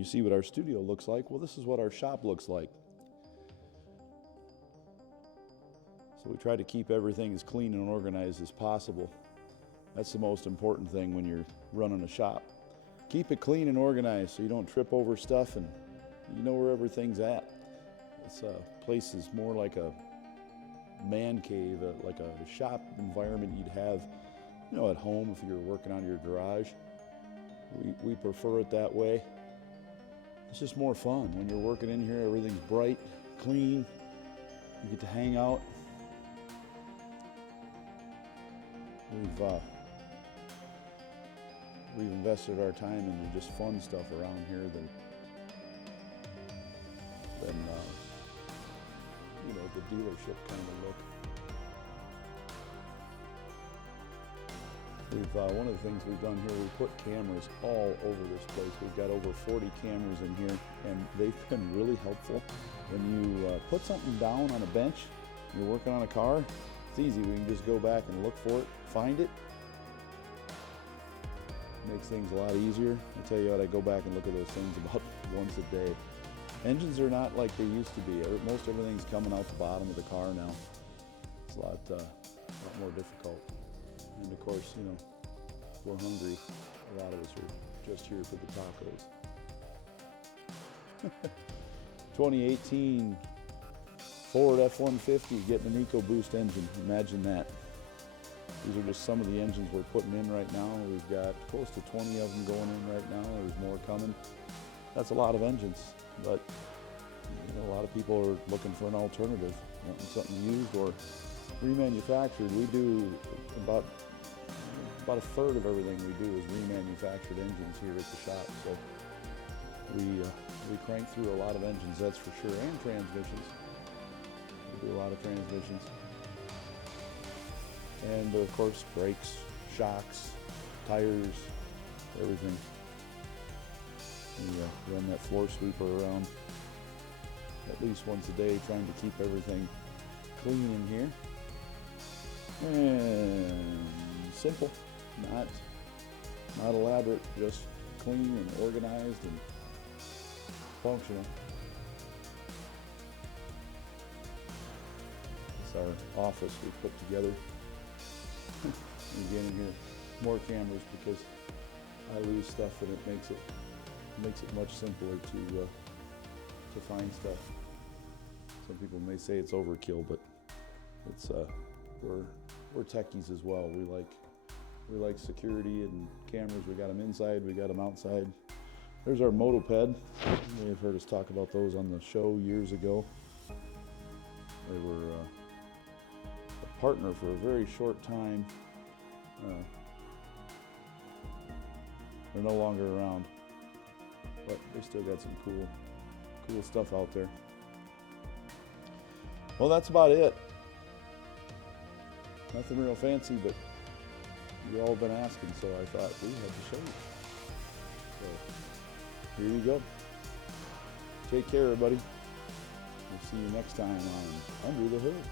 You see what our studio looks like. Well, this is what our shop looks like. So we try to keep everything as clean and organized as possible. That's the most important thing when you're running a shop. Keep it clean and organized so you don't trip over stuff and you know where everything's at. This place is more like a man cave, like a shop environment you'd have, at home if you were working out of your garage. We prefer it that way. It's just more fun. When you're working in here, everything's bright, clean. You get to hang out. We've invested our time into just fun stuff around here than the dealership kind of look. One of the things we've done here, we put cameras all over this place. We've got over 40 cameras in here, and they've been really helpful. When you put something down on a bench, you're working on a car, it's easy. We can just go back and look for it, find it. Makes things a lot easier. I tell you what, I go back and look at those things about once a day. Engines are not like they used to be. Most everything's coming out the bottom of the car now. It's a lot more difficult. And of course, we're hungry. A lot of us are just here for the tacos. 2018 Ford F-150 getting an EcoBoost engine. Imagine that. These are just some of the engines we're putting in right now. We've got close to 20 of them going in right now. There's more coming. That's a lot of engines, but a lot of people are looking for an alternative, wanting something used or remanufactured. We do about a third of everything we do is remanufactured engines here at the shop. So we crank through a lot of engines, that's for sure, and transmissions. We do a lot of transmissions. And of course, brakes, shocks, tires, everything. We run that floor sweeper around at least once a day, trying to keep everything clean in here. And simple, not elaborate, just clean and organized and functional. It's our office we put together. Again, in here, more cameras because I lose stuff and it makes it much simpler to find stuff. Some people may say it's overkill, but it's we're techies as well. We like security and cameras. We got them inside, we got them outside. There's our motoped. You may have heard us talk about those on the show years ago. They were a partner for a very short time. They're no longer around, but they still got some cool stuff out there. Well, that's about it. Nothing real fancy, but you all have been asking, so I thought we had to show you. So here you go. Take care, everybody. We'll see you next time on Under the Hood.